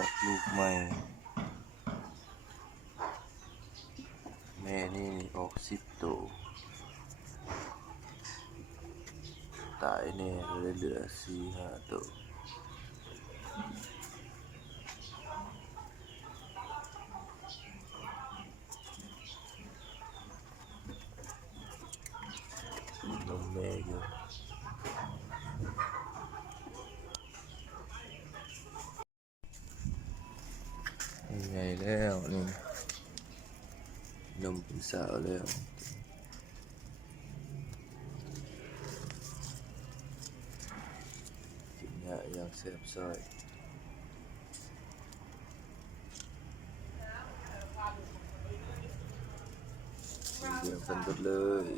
ออกลูกใหม่แม่นี่ออก10 ตัวตายแน่เลยเหลือ4-5 ตัวนมแม่อยู่ยังไงแล้วนี่นมเป็นสาวแล้วกินยาอย่างแซ่บซ้อยเดียวกันหมดเลย